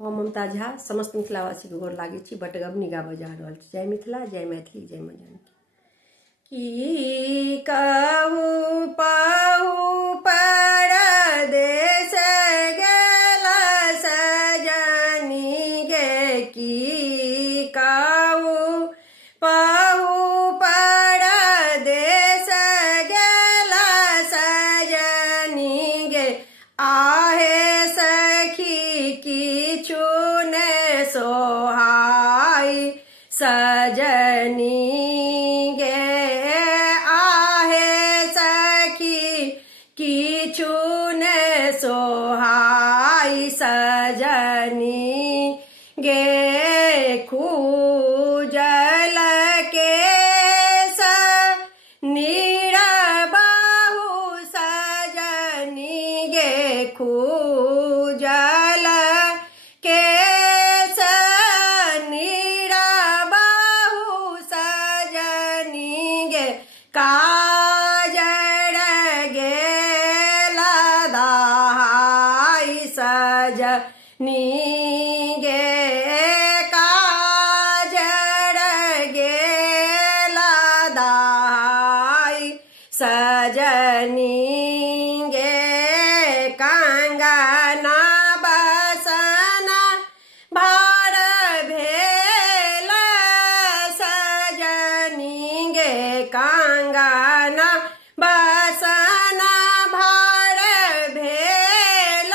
हम ममता झा समस्त मिथिलावासी के गोर लागे छी। बटगबनी गाबऽ जा रहल छी। जय मिथिला, जय मैथिली, जय माँ जानकी। की कहू पाहु परदेस गेला सजनी गे, की कहू पाहु परदेस गेला सजनी गे, आहे सखी किछु ने सोहाई सजनी किछु ने सोहाई सजनी गे, खूजल के नीरबाहु सजनी गे, खूजल के नीरबाहु सजनी गे, सजनी गे, काजर गेला दाई सजनी गे, कंगना बसना भार भेल सजनी गे, कंगना बसना भार भेल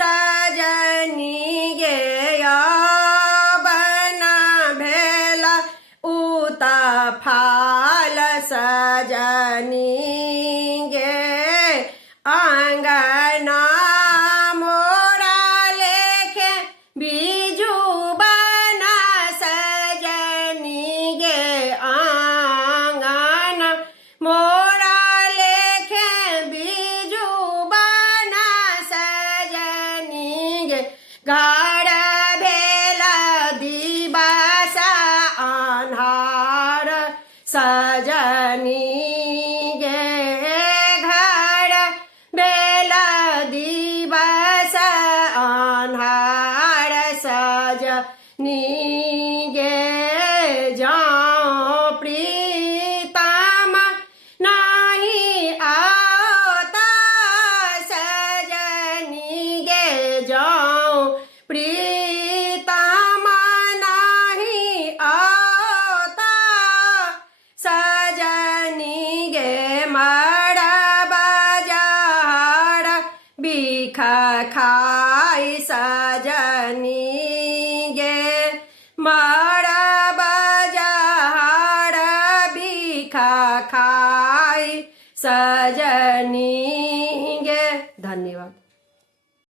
सजनी गे, बना भेल उता फाल सजनी गे, आंगना मोरा लेखे बीजू बना सजनी गे, आंगना मोरा लेखे बीजू बना सजनी गे, घर भेल दिवस अन्हार सजनी गे, घर भेल दिवस अन्हार सजनी गे, जाऊं प्रीतम नहीं आता सजनी गे, जाऊं प्रीतम नहीं आता सजनी गे, मरबा जहर बिख खाई सजनी गे, मरबा जहर बिख खाई सजनी गे। धन्यवाद।